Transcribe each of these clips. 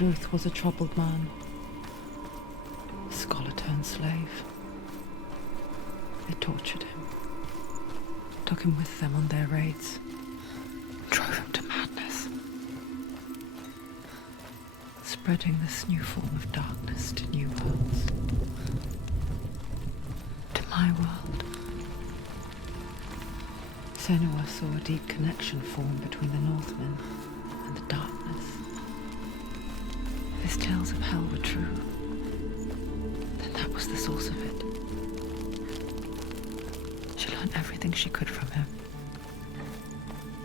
Druth was a troubled man, a scholar turned slave. They tortured him, took him with them on their raids, drove him to madness, spreading this new form of darkness to new worlds. To my world. Senua saw a deep connection form between the Northmen and the darkness. If his tales of hell were true, then that was the source of it. She learned everything she could from him,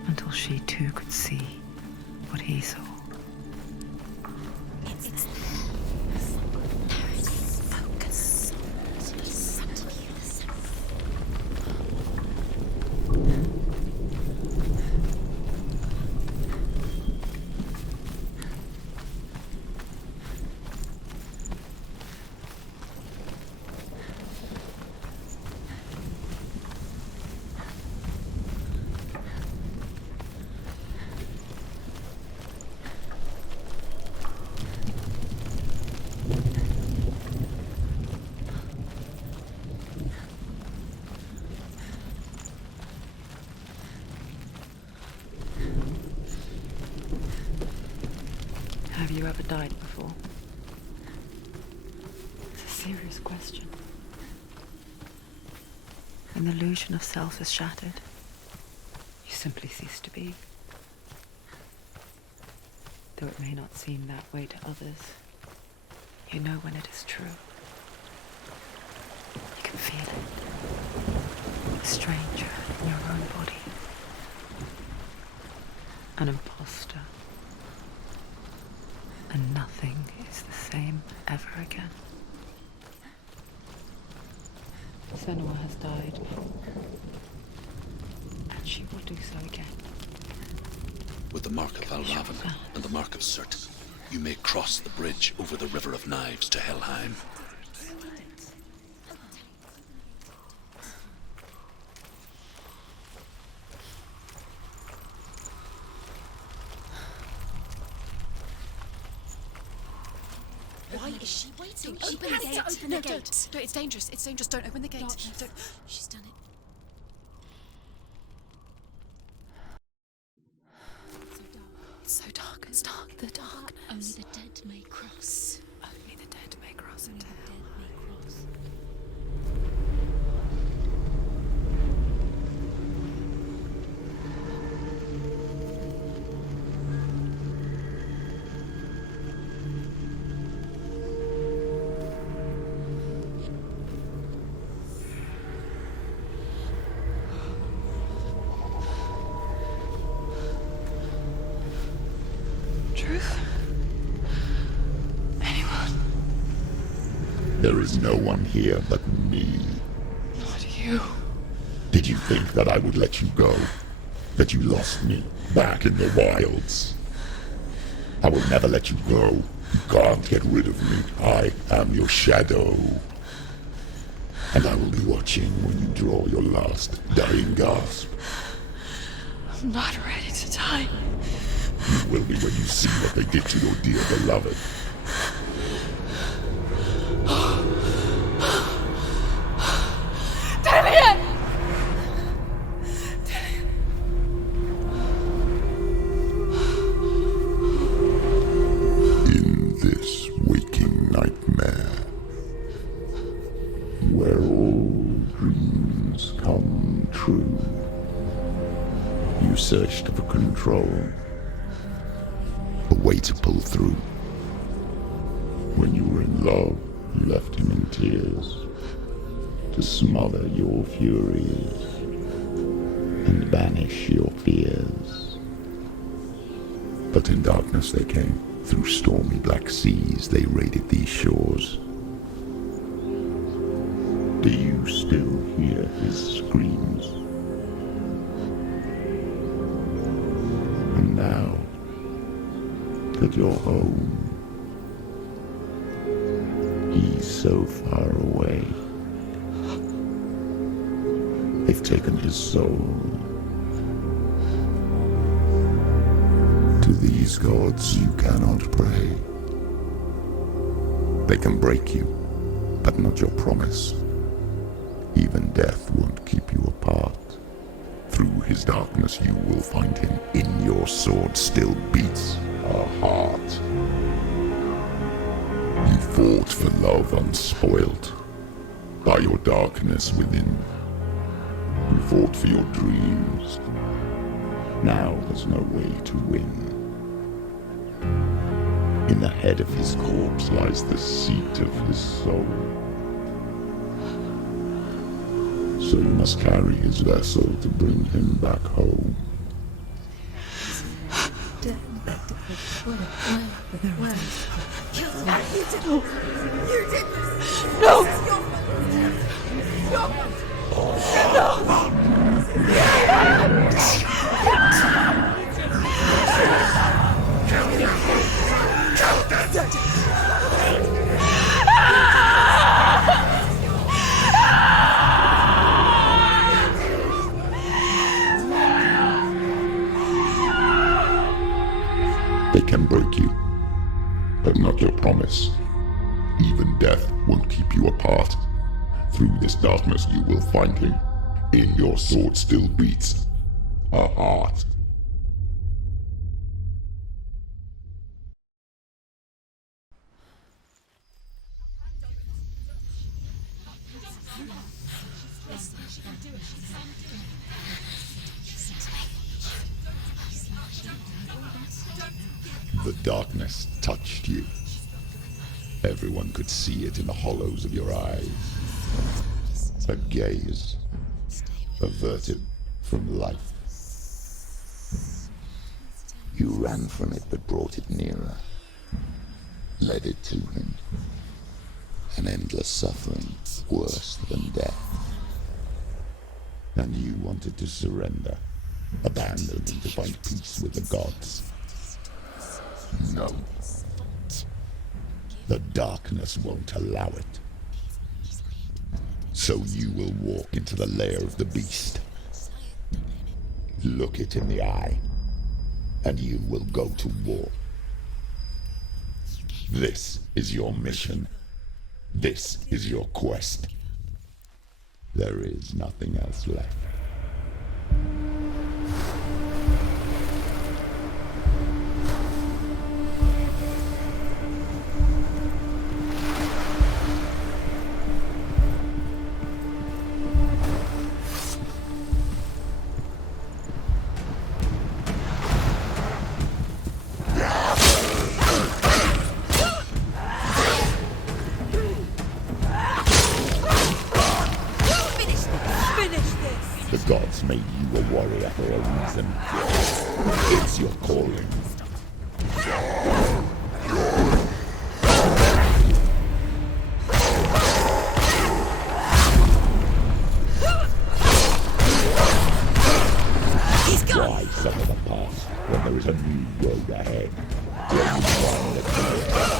until she too could see what he saw. Have you ever died before? It's a serious question. When the illusion of self is shattered, you simply cease to be. Though it may not seem that way to others, you know when it is true. You can feel it. A stranger in your own body. An imposter. And nothing is the same ever again. Senua has died. And she will do so again. With the mark of Valravan and the mark of Surt, you may cross the bridge over the River of Knives to Helheim. Why is she waiting? Open Open the gate. Open the gate. No, it's dangerous. It's dangerous. Don't open the gate. Don't. She's done it. It's so dark. It's dark. The darkness. Only the dead may cross. Only the dead may cross Only into the hell. dead may cross. Truth? Anyone? There is no one here but me. Not you. Did you think that I would let you go? That you lost me back in the wilds? I will never let you go. You can't get rid of me. I am your shadow. And I will be watching when you draw your last dying gasp. I'm not ready to die. You will be when you see what they did to your dear beloved. In this waking nightmare, where all dreams come true, you searched for control. A way to pull through. When you were in love, you left him in tears to smother your furies and banish your fears. But in darkness they came, through stormy black seas they raided these shores. Do you still hear his screams? And now that you're home, he's so far away. They've taken his soul. To these gods you cannot pray. They can break you, but not your promise. Even death won't keep you apart. Through his darkness you will find him. In your sword still beats a heart. You fought for love unspoilt by your darkness within. You fought for your dreams. Now there's no way to win. In the head of his corpse lies the seat of his soul. So you must carry his vessel to bring him back home. They can break you, but not your promise. Even death won't keep you apart. Through this darkness you will find him. In your sword still beats a heart. The darkness touched you. Everyone could see it in the hollows of your eyes. A gaze averted from life. You ran from it but brought it nearer. Led it to him. An endless suffering worse than death. And you wanted to surrender. Abandon and to find peace with the gods. No. The darkness won't allow it. So you will walk into the lair of the beast. Look it in the eye, and you will go to war. This is your mission. This is your quest. There is nothing else left. The gods made you a warrior for a reason. It's your calling. Why suffer the past when there is a new road ahead? When you find that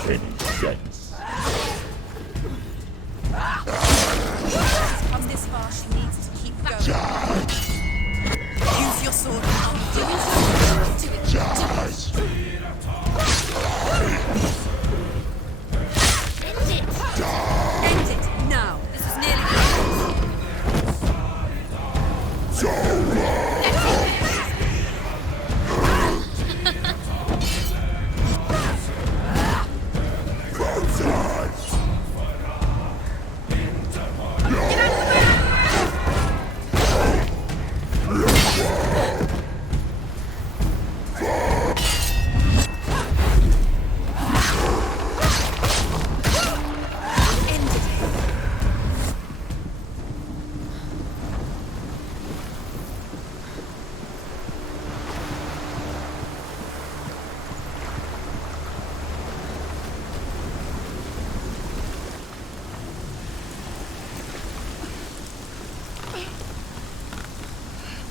it makes any sense. Come this far, she needs to keep going. Use your sword now. Do it. Do it. End it! End it now. This is nearly.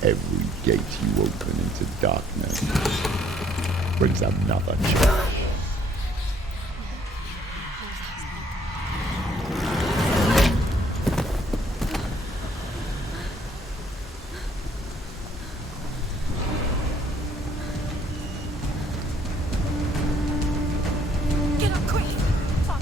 Every gate you open into darkness brings another change. Get up quick. Fuck.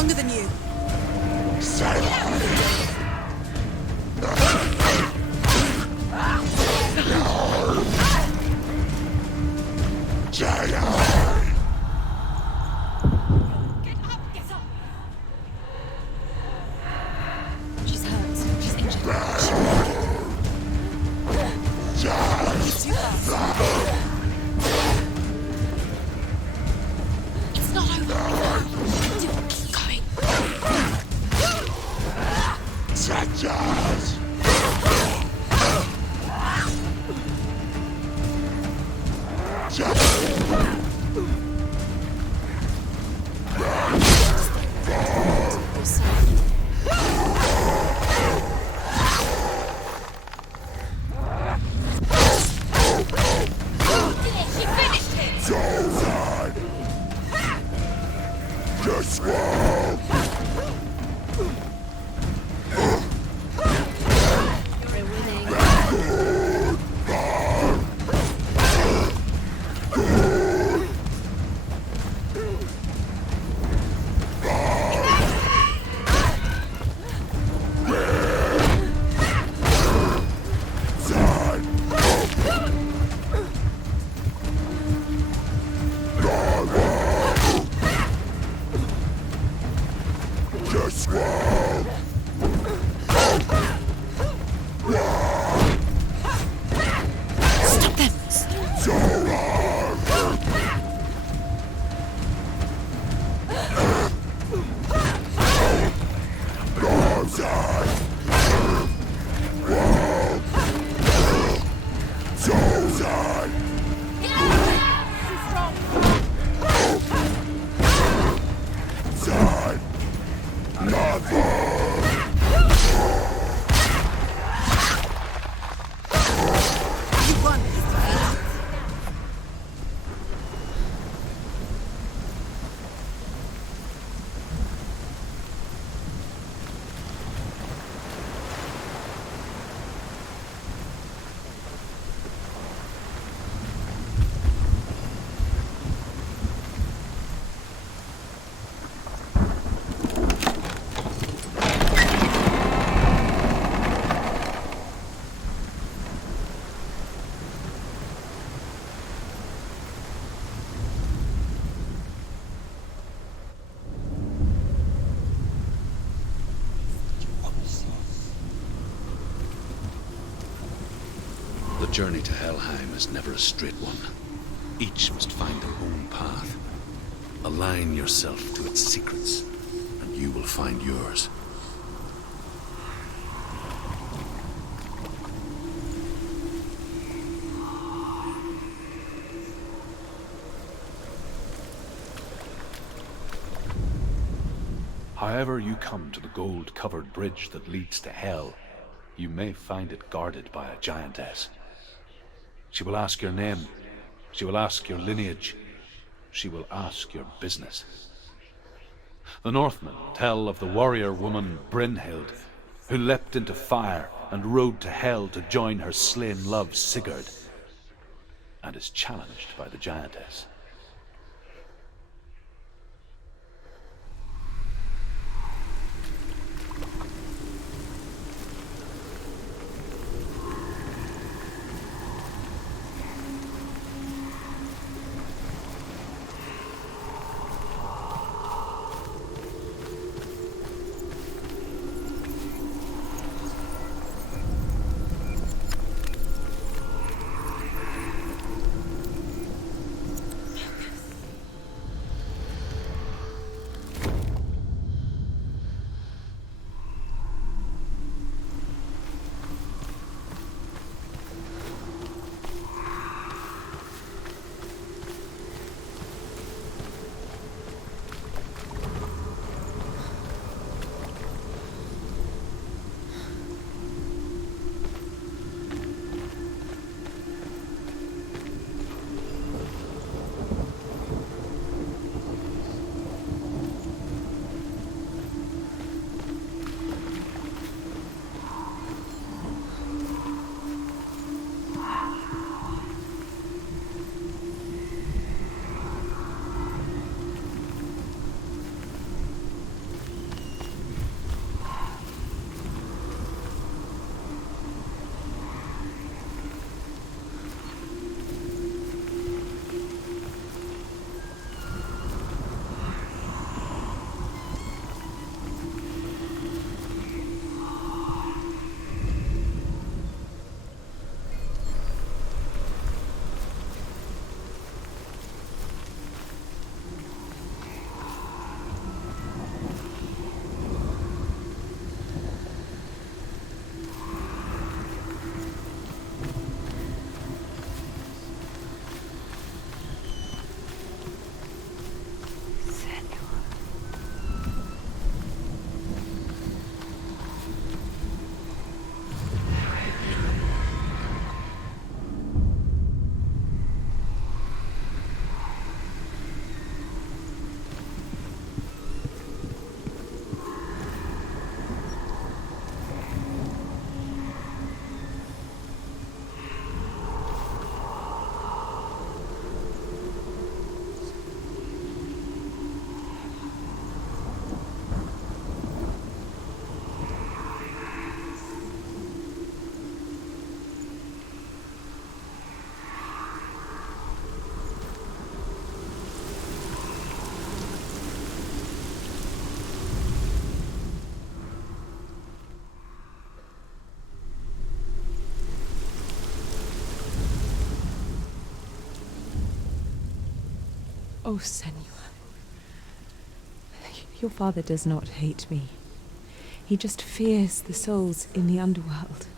stronger than you. She's hurt. She's injured. You're too fast. It's not over. Keep going. Go soft. She finished it. You're winning. Stop them. You won. The journey to Helheim is never a straight one. Each must find their own path. Align yourself to its secrets, and you will find yours. However you come to the gold-covered bridge that leads to Hell, you may find it guarded by a giantess. She will ask your name. She will ask your lineage. She will ask your business. The Northmen tell of the warrior woman Brynhild, who leapt into fire and rode to Hell to join her slain love Sigurd, and is challenged by the giantess. Oh, Senua. Your father does not hate me. He just fears the souls in the underworld.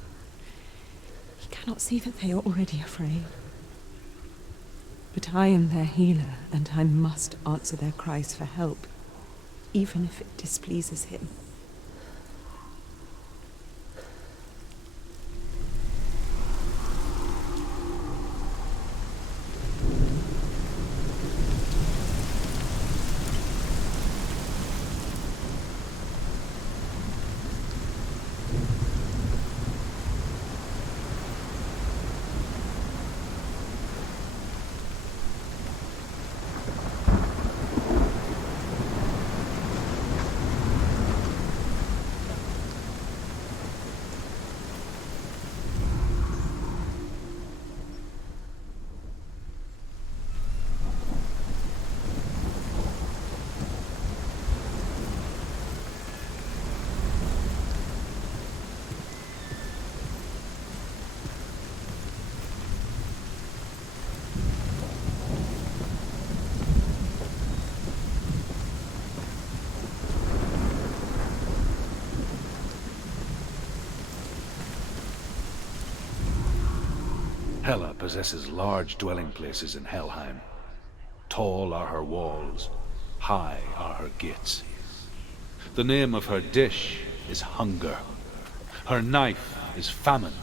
He cannot see that they are already afraid. But I am their healer, and I must answer their cries for help, even if it displeases him. Hela possesses large dwelling places in Helheim. Tall are her walls, high are her gates. The name of her dish is hunger. Her knife is famine.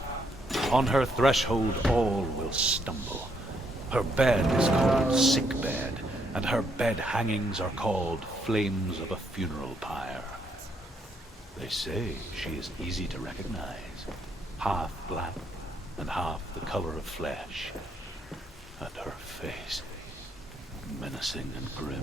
On her threshold all will stumble. Her bed is called sick bed, and her bed hangings are called flames of a funeral pyre. They say she is easy to recognize, half black and half the color of flesh, and her face menacing and grim.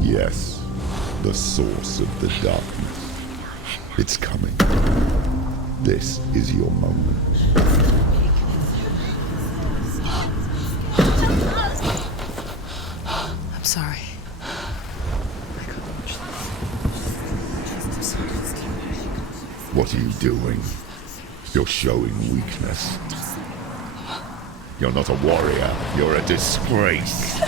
Yes, the source of the darkness. It's coming. This is your moment. I'm sorry. I can't watch this. What are you doing? You're showing weakness. You're not a warrior. You're a disgrace.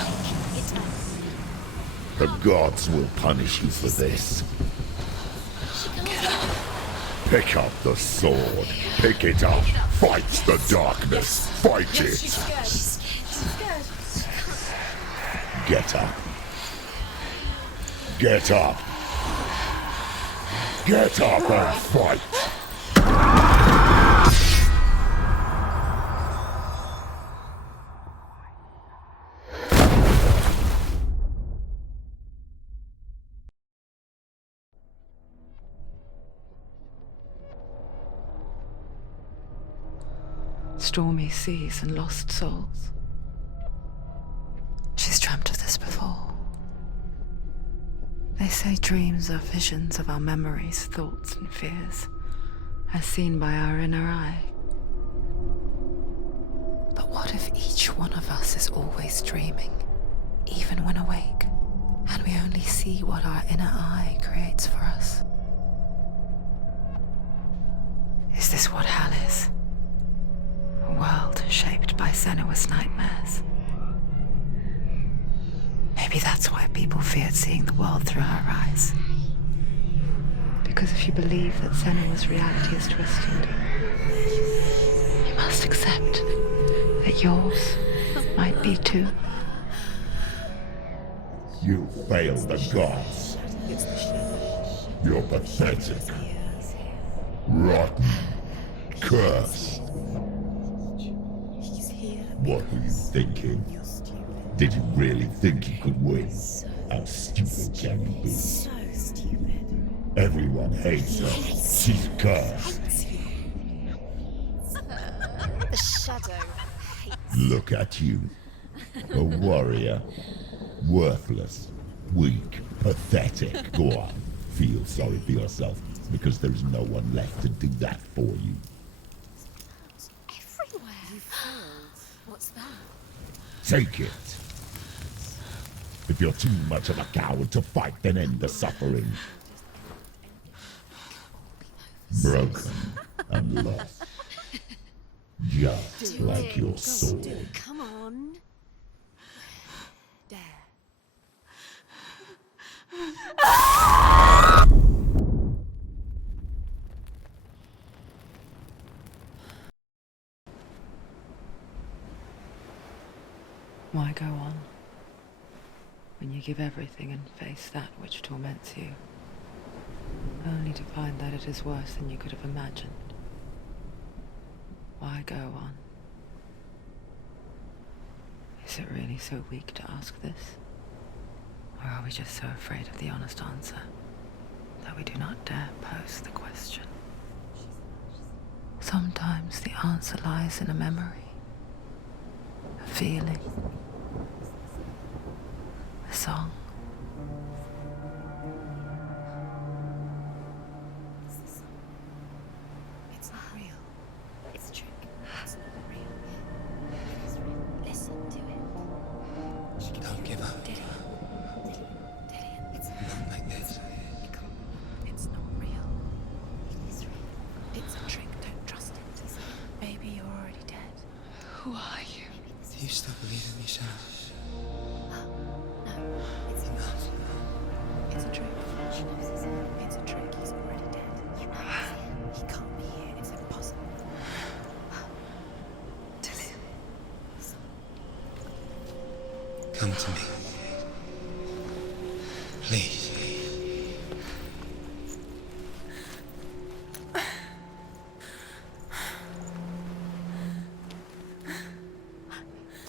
The gods will punish you for this. Pick up the sword. Pick it up. Fight the darkness. Fight it. Get up. Get up. Get up and fight. Stormy seas and lost souls. She's dreamt of this before. They say dreams are visions of our memories, thoughts and fears, as seen by our inner eye. But what if each one of us is always dreaming, even when awake, and we only see what our inner eye creates for us? Is this what hell is? A world shaped by Senua's nightmares. Maybe that's why people feared seeing the world through her eyes. Because if you believe that Senua's reality is twisted, you must accept that yours might be too. You failed the gods. You're pathetic. Rotten. Cursed. What were you thinking? Did you really think you could win? How stupid can you be? So stupid. Everyone hates her. She's cursed. The shadow hates. Look at you. A warrior. Worthless. Weak. Pathetic. Go on. Feel sorry for yourself, because there is no one left to do that for you. Everywhere. You failed. What's that? Take it. If you're too much of a coward to fight, then end the suffering. Broken and lost. Just like your sword. Come on. Dare. Why go on when you give everything and face that which torments you, only to find that it is worse than you could have imagined? Why go on? Is it really so weak to ask this? Or are we just so afraid of the honest answer that we do not dare pose the question? Sometimes the answer lies in a memory, a feeling, a song. It's not real. It's a trick. It's not real. It is real. Listen to it. Don't give up. Did it? It's Not like this. it can't. It's not real. It is real. It's a trick. Don't trust it. Maybe you're already dead. Who are you? Do you still believe in yourself? No, it's not. It's a trick. She knows it's him. It's a trick. He's already dead. He knows. He can't be here. It's impossible. Come to me. Please. The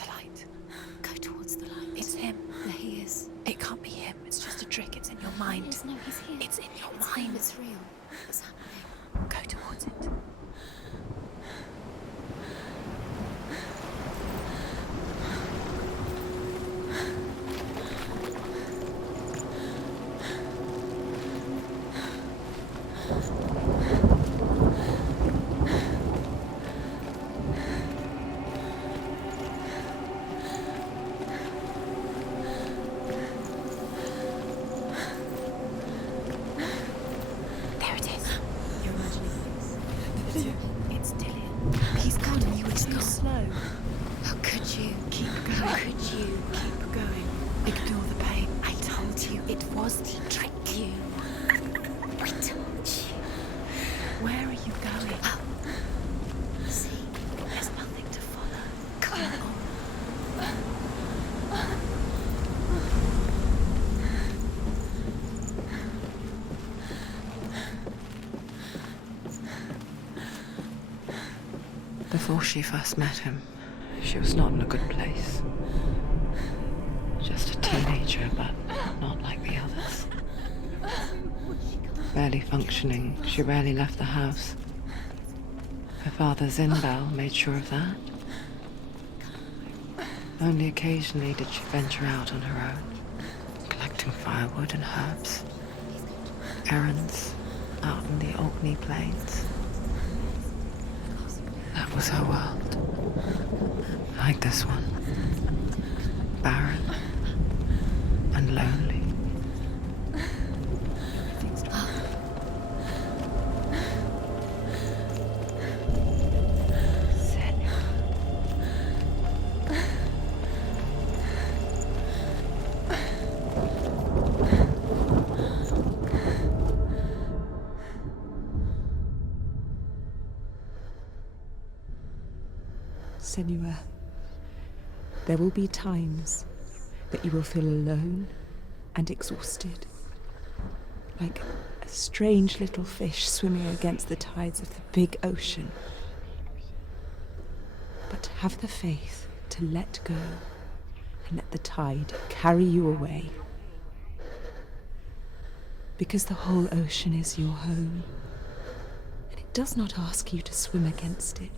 light. Go towards the light. It's him. There he is. It can't be him. It's just a trick. It's in your mind. No, he's here. It's in your mind. It's real. What's happening? Go towards it. There it is. You're imagining things. It's Dillian. He's gone. You were too slow. How could you? Keep going. How could you? Keep going. Ignore the pain. I told you it was to trick you. I told you. Where are you going? See, there's nothing to follow. Come on. Before she first met him, she was not in a good place. Just a teenager, but not like the others. Barely functioning, she rarely left the house. Her father's in-bell made sure of that. Only occasionally did she venture out on her own, collecting firewood and herbs. Errands out in the Orkney Plains. That was her world. Like this one. Barren and lonely. Senua, there will be times that you will feel alone and exhausted, like a strange little fish swimming against the tides of the big ocean. But have the faith to let go and let the tide carry you away. Because the whole ocean is your home, and it does not ask you to swim against it.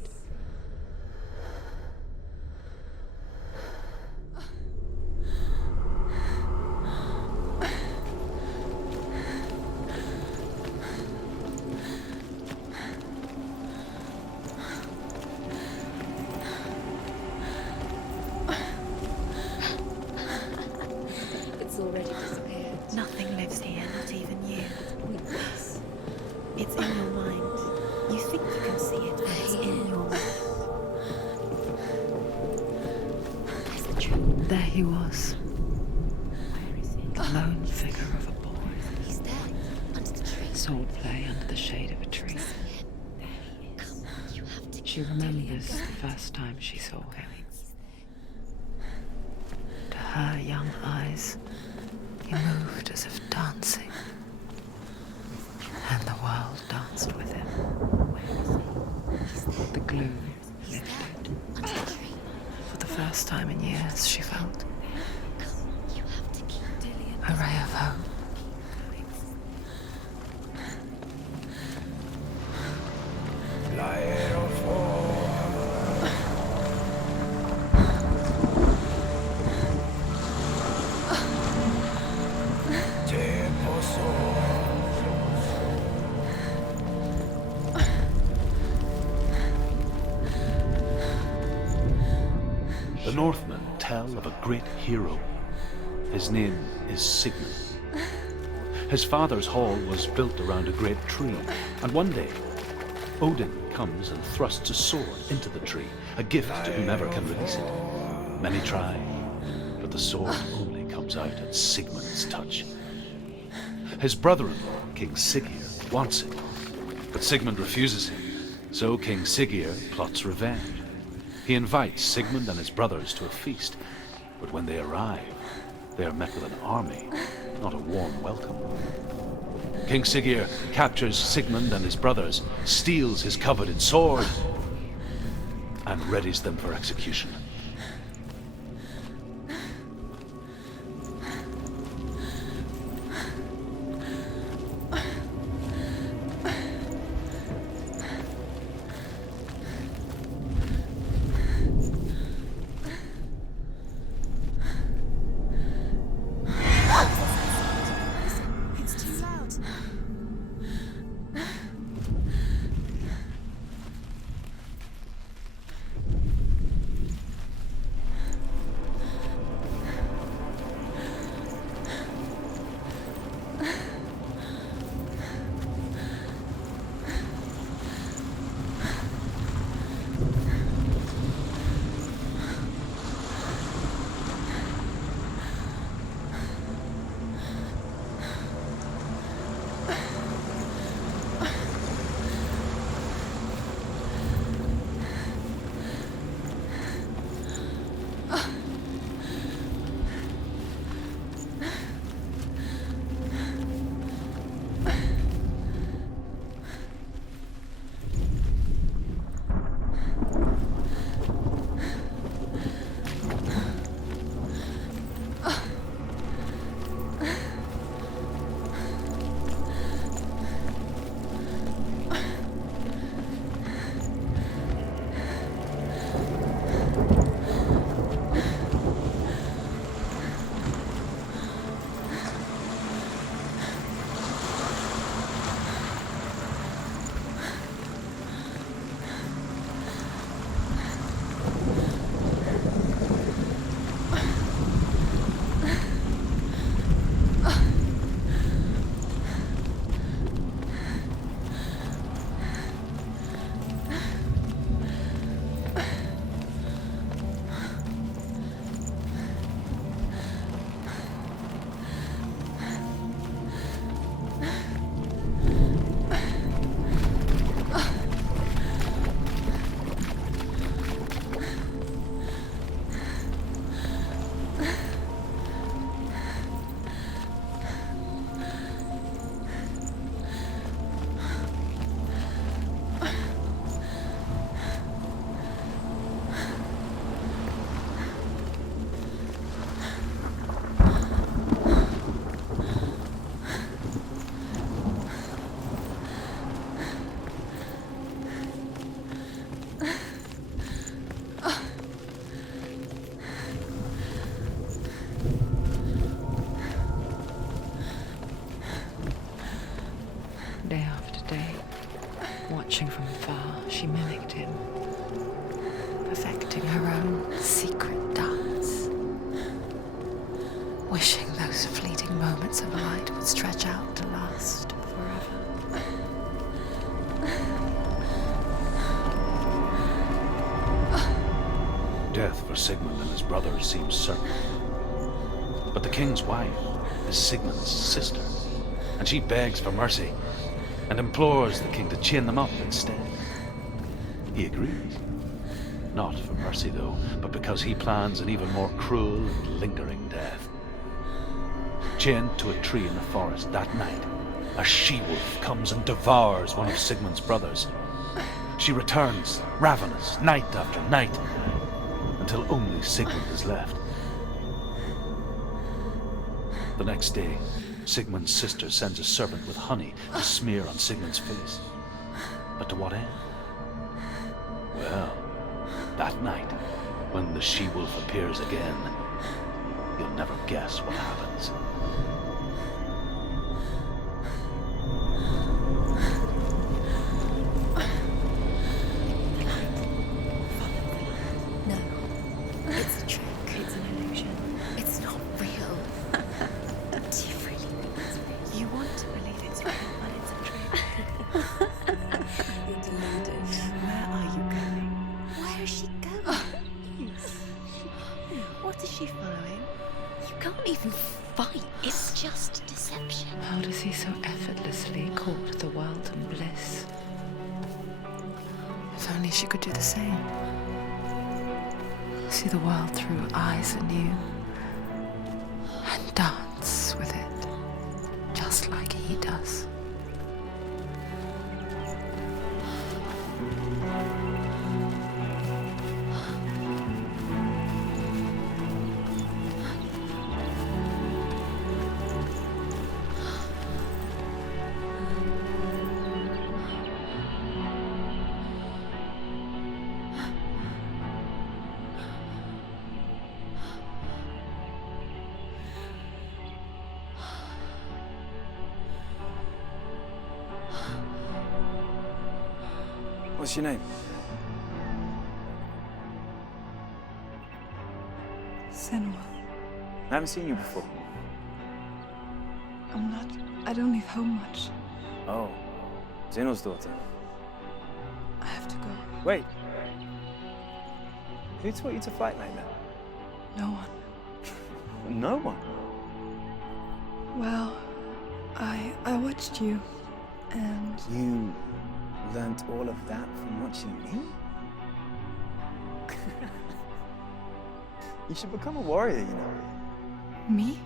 Already disappeared. Nothing lives here, not even you. It's in your mind. You think you can see it, but it's in your mind. Where's the truth? There he was, Where is it? the lone figure of a boy. He's there, under the tree. Swordplay under the shade of a tree. There he is. Come on, you have to She remembers the first time she saw him. To her young eyes, he moved as if dancing, and the world danced with him. The gloom lifted. under the tree. For the first time in years, she felt Come on, you have to keep a ray of hope. The Northmen tell of a great hero. His name is Sigmund. His father's hall was built around a great tree, and one day, Odin comes and thrusts a sword into the tree, a gift to whomever can release it. Many try, but the sword only comes out at Sigmund's touch. His brother-in-law, King Siggeir, wants it, but Sigmund refuses him, so King Siggeir plots revenge. He invites Sigmund and his brothers to a feast, but when they arrive, they are met with an army, not a warm welcome. King Siggeir captures Sigmund and his brothers, steals his coveted sword, and readies them for execution. It's too loud. Watching from afar, she mimicked him, perfecting her own secret dance, wishing those fleeting moments of light would stretch out to last forever. Death for Sigmund and his brothers seems certain. But the king's wife is Sigmund's sister, and she begs for mercy and implores the king to chain them up instead. He agrees. Not for mercy, though, but because he plans an even more cruel and lingering death. Chained to a tree in the forest that night, a she-wolf comes and devours one of Sigmund's brothers. She returns, ravenous, night after night, until only Sigmund is left. The next day, Sigmund's sister sends a servant with honey to smear on Sigmund's face. But to what end? Well, that night, when the she-wolf appears again, you'll never guess what happens. No, it's a trick. It's an illusion. It's not real. Do you really think it's real? You want to believe it's real, but it's a trick. You're deluded. Where are you going? Where is she going? What is she following? You can't even fight. It's just deception. How does he so effortlessly court the world and bliss? If only she could do the same. See the world through eyes anew and dance with it, just like he does. What's your name? Senua. I haven't seen you before. I don't leave home much. Oh, Zeno's daughter. I have to go. Wait. Who taught you to fight like that? No one. No one. Well, I watched you, and You learnt all of that from watching me? You should become a warrior, you know. me?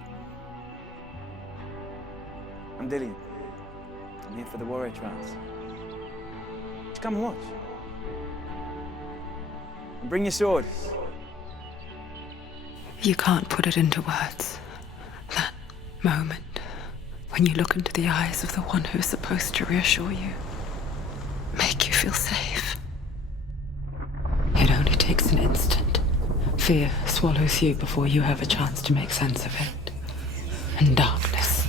I'm Dillian. I'm here for the warrior trials. Just come and watch. And bring your sword. You can't put it into words. That moment when you look into the eyes of the one who is supposed to reassure you, make you feel safe. It only takes an instant. Fear swallows you before you have a chance to make sense of it. And darkness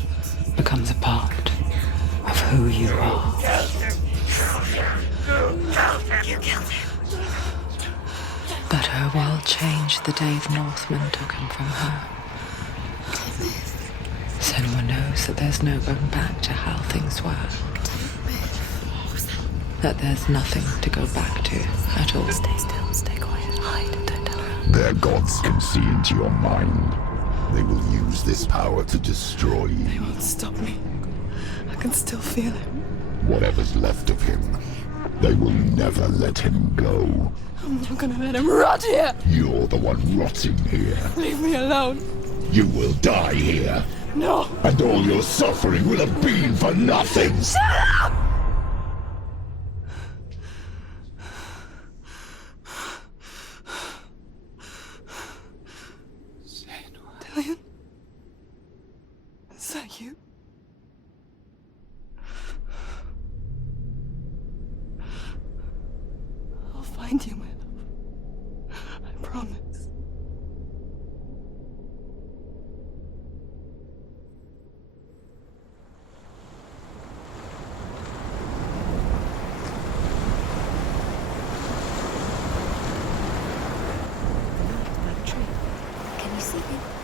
becomes a part of who you are. You killed him. But her world changed the day the Northmen took him from her. Senua knows that there's no going back to how things were. That there's nothing to go back to at all. Stay still, stay quiet, hide, don't tell her. Their gods can see into your mind. They will use this power to destroy They you. won't stop me. I can still feel him. Whatever's left of him, they will never let him go. I'm not gonna let him rot here. You're the one rotting here. Leave me alone. You will die here. No. And all your suffering will have been for nothing. Dillian? Is that you? I'll find you, my love. I promise.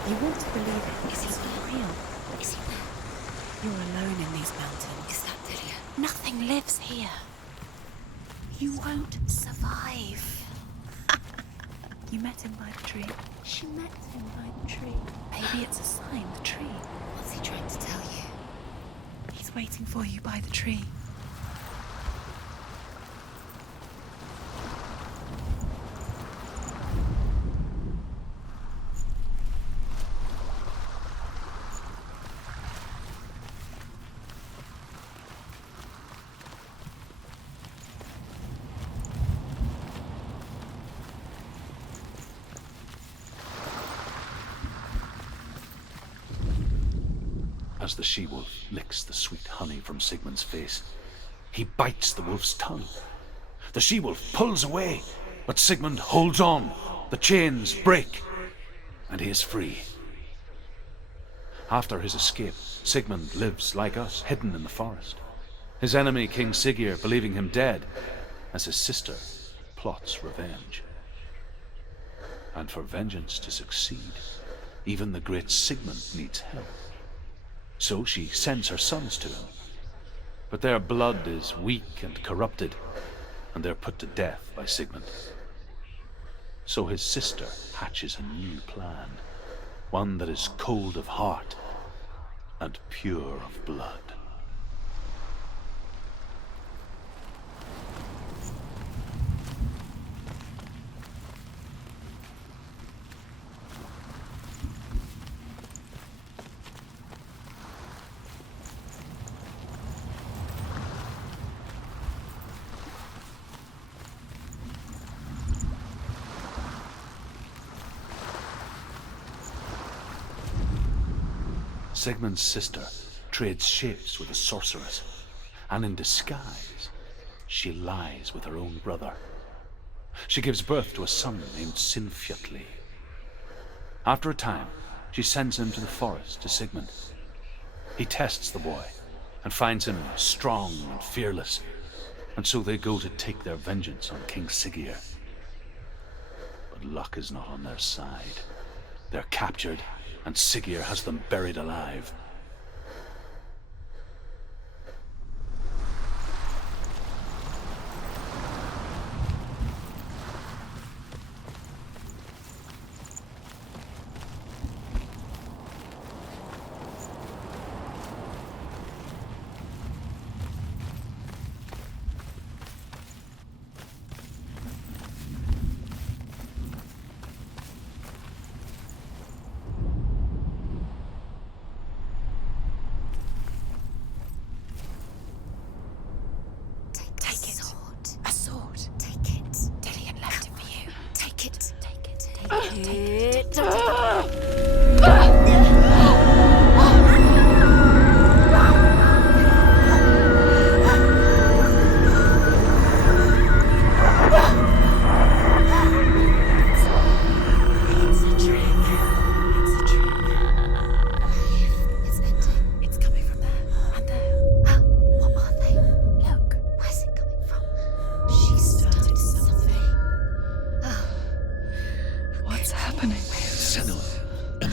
You want to believe it. Is he It's there? real. Is he there? You're alone in these mountains. Is that Delia? Nothing lives here. You won't survive. You met him by the tree. She met him by the tree. Maybe it's a sign, the tree. What's he trying to tell you? He's waiting for you by the tree. As the she-wolf licks the sweet honey from Sigmund's face, he bites the wolf's tongue. The she-wolf pulls away, but Sigmund holds on. The chains break, and he is free. After his escape, Sigmund lives like us, hidden in the forest. His enemy, King Siggeir, believing him dead, as his sister plots revenge. And for vengeance to succeed, even the great Sigmund needs help. So she sends her sons to him. But their blood is weak and corrupted, and they're put to death by Sigmund. So his sister hatches a new plan, one that is cold of heart and pure of blood. Sigmund's sister trades shapes with a sorceress, and in disguise, she lies with her own brother. She gives birth to a son named Sinfjotli. After a time, she sends him to the forest to Sigmund. He tests the boy and finds him strong and fearless, and so they go to take their vengeance on King Siggeir. But luck is not on their side. They're captured, and Siggeir has them buried alive.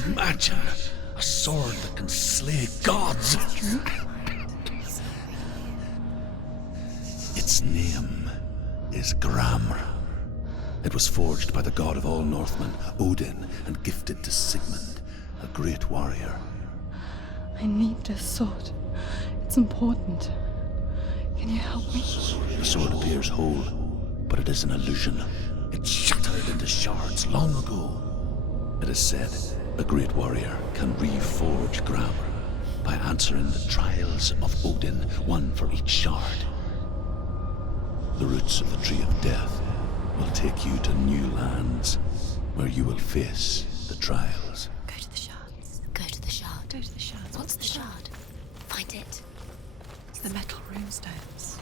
Imagine a sword that can slay gods. Its name is Gramr. It was forged by the god of all Northmen, Odin, and gifted to Sigmund, a great warrior. I need this sword. It's important. Can you help me? The sword appears whole, but it is an illusion. It shattered into shards long ago. It is said a great warrior can reforge Gramr by answering the trials of Odin, one for each shard. The roots of the Tree of Death will take you to new lands where you will face the trials. Go to the shards. Go to the shard. Go to the shards. What's the shard? Find it. It's the metal runestones.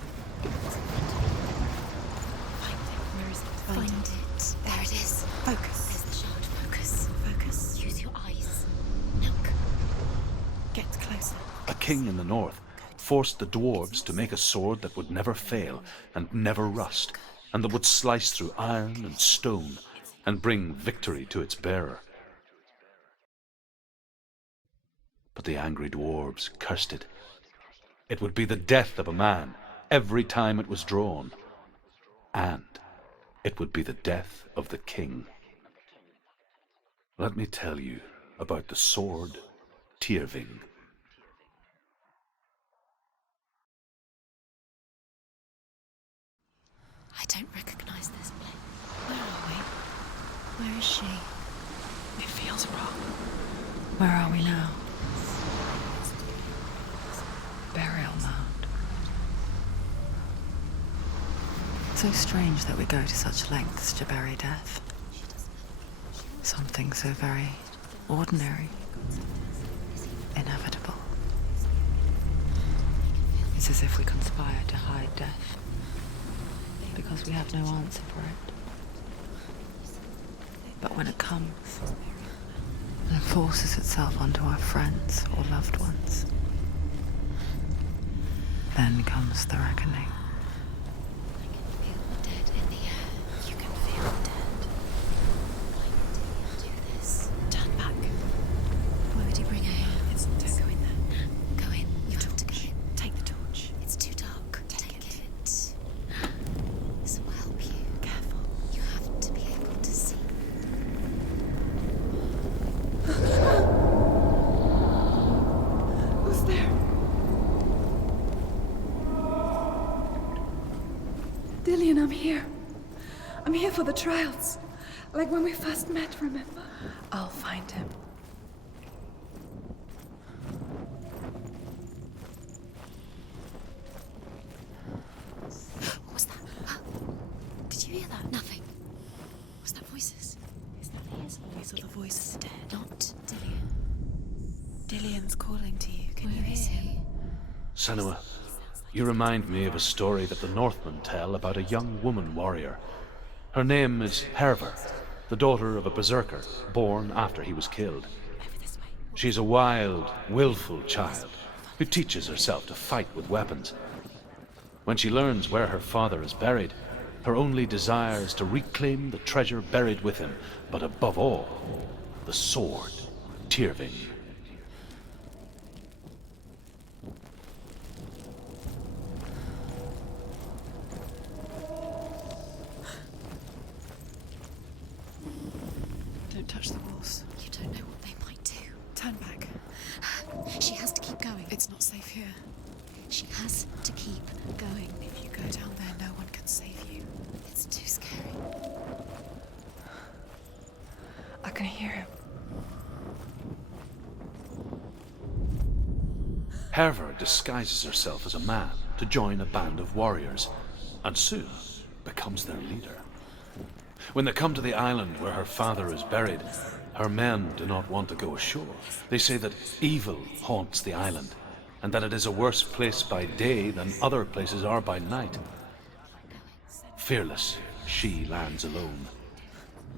Find it. Where is it? Find it. There it is. Focus. There's the shard. Focus. Focus. Use your eyes. Look. Get closer. A king in the north forced the dwarves to make a sword that would never fail and never rust, and that would slice through iron and stone and bring victory to its bearer. But the angry dwarves cursed it. It would be the death of a man every time it was drawn. And it would be the death of the king. Let me tell you about the sword Tyrving. I don't recognize this place. Where are we? Where is she? It feels wrong. Where are we now? Burial mound. So strange that we go to such lengths to bury death. Something so very ordinary, inevitable. It's as if we conspire to hide death, because we have no answer for it. But when it comes, and forces itself onto our friends or loved ones, then comes the reckoning. Dead in the air. You can feel dead. Do this. Turn back. Why would you bring her here? Don't go in there. Go in. You have to go in. Take the torch. It's too dark. Take it. This will help you. Careful. You have to be able to see. Who's there? Dillian, I'm here. I'm here for the trials. Like when we first met, remember? I'll find him. What was that? Did you hear that? Nothing. Was that voices? Is that his voice or the voice of the dead? Not Dillian. Dillian's calling to you. Can you hear him? Senua, you remind me of a story that the Northmen tell about a young woman warrior. Her name is Herver, the daughter of a berserker, born after he was killed. She's a wild, willful child who teaches herself to fight with weapons. When she learns where her father is buried, her only desire is to reclaim the treasure buried with him, but above all, the sword, Tyrving. Don't touch the walls. You don't know what they might do. Turn back. She has to keep going. It's not safe here. She has to keep going. If you go down there, no one can save you. It's too scary. I can hear him. Herver disguises herself as a man to join a band of warriors, and soon becomes their leader. When they come to the island where her father is buried, her men do not want to go ashore. They say that evil haunts the island, and that it is a worse place by day than other places are by night. Fearless, she lands alone.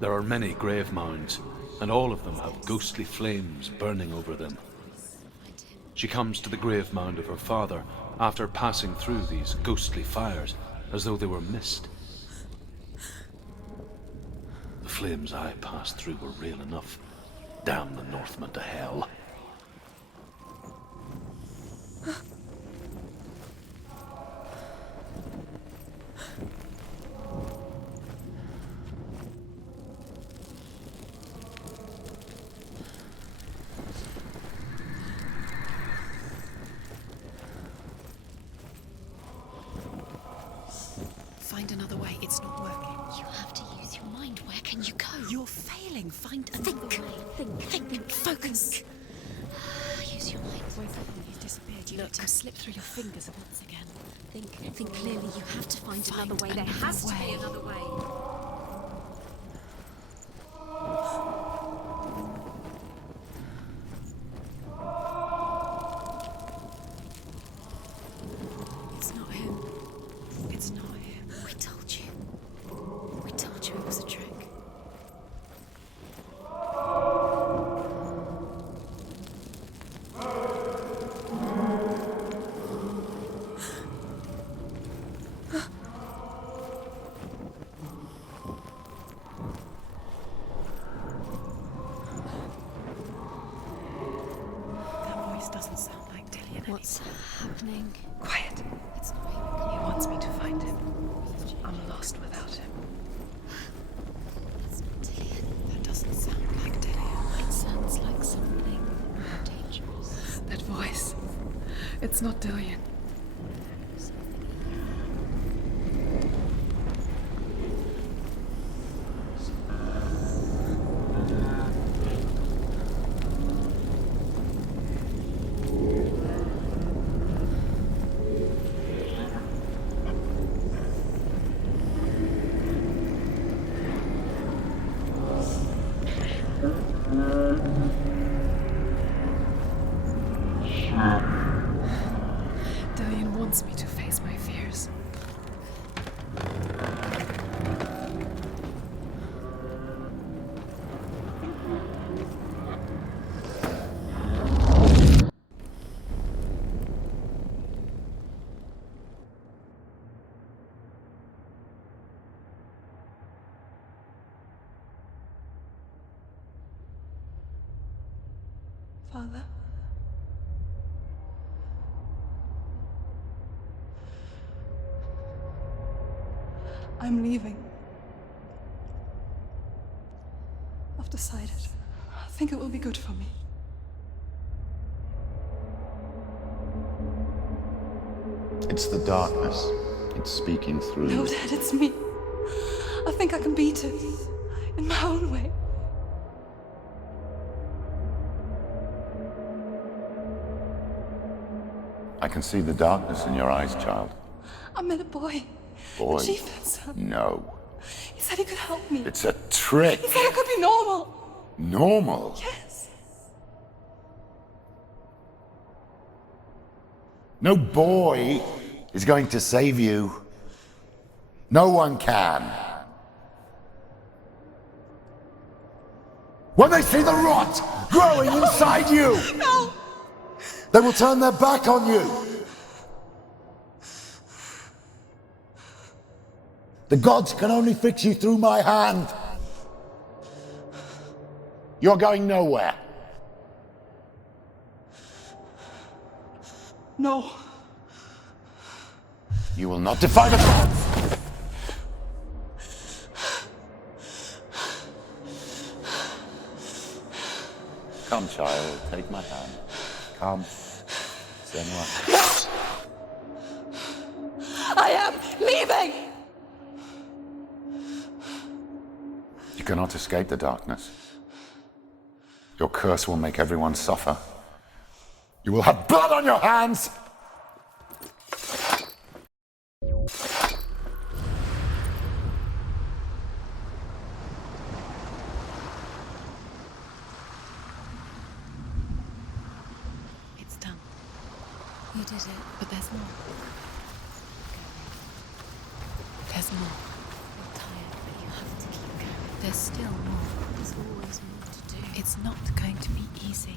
There are many grave mounds, and all of them have ghostly flames burning over them. She comes to the grave mound of her father after passing through these ghostly fires, as though they were mist. The flames I passed through were real enough. Damn the Northmen to hell. Find another way. It's not working. You have to use your mind. Where can you go? You're failing. Find another way. Think. Focus. Use your mind. Wait, he's disappeared. You let him slip through your fingers once again. Think clearly. You have to find another way. There has to be another way. It's not him. It's not him. We told you. We told you it was a trick. What's happening? Quiet. It's not even. He wants me to find him. I'm lost without him. It's not Dillian. That doesn't sound like Derevo. It sounds like something more dangerous. That voice. It's not Dillian. Dillian wants me to face my fears. Father? I'm leaving. I've decided. I think it will be good for me. It's the darkness. It's speaking through No, you. Dad, it's me. I think I can beat it. In my own way. I can see the darkness in your eyes, child. I met a boy. Boy. The chief had some. No. He said he could help me. It's a trick. He said I could be normal. Normal. Yes. No boy is going to save you. No one can. When they see the rot growing inside you, No! they will turn their back on you. The gods can only fix you through my hand. You're going nowhere. No. You will not defy the gods. Come, child, take my hand. Come. Senua. I am leaving! You cannot escape the darkness. Your curse will make everyone suffer. You will have blood on your hands! It's done. You did it, but there's more. There's more. You're tired, but you have to keep going. There's still more. There's always more to do. It's not going to be easy.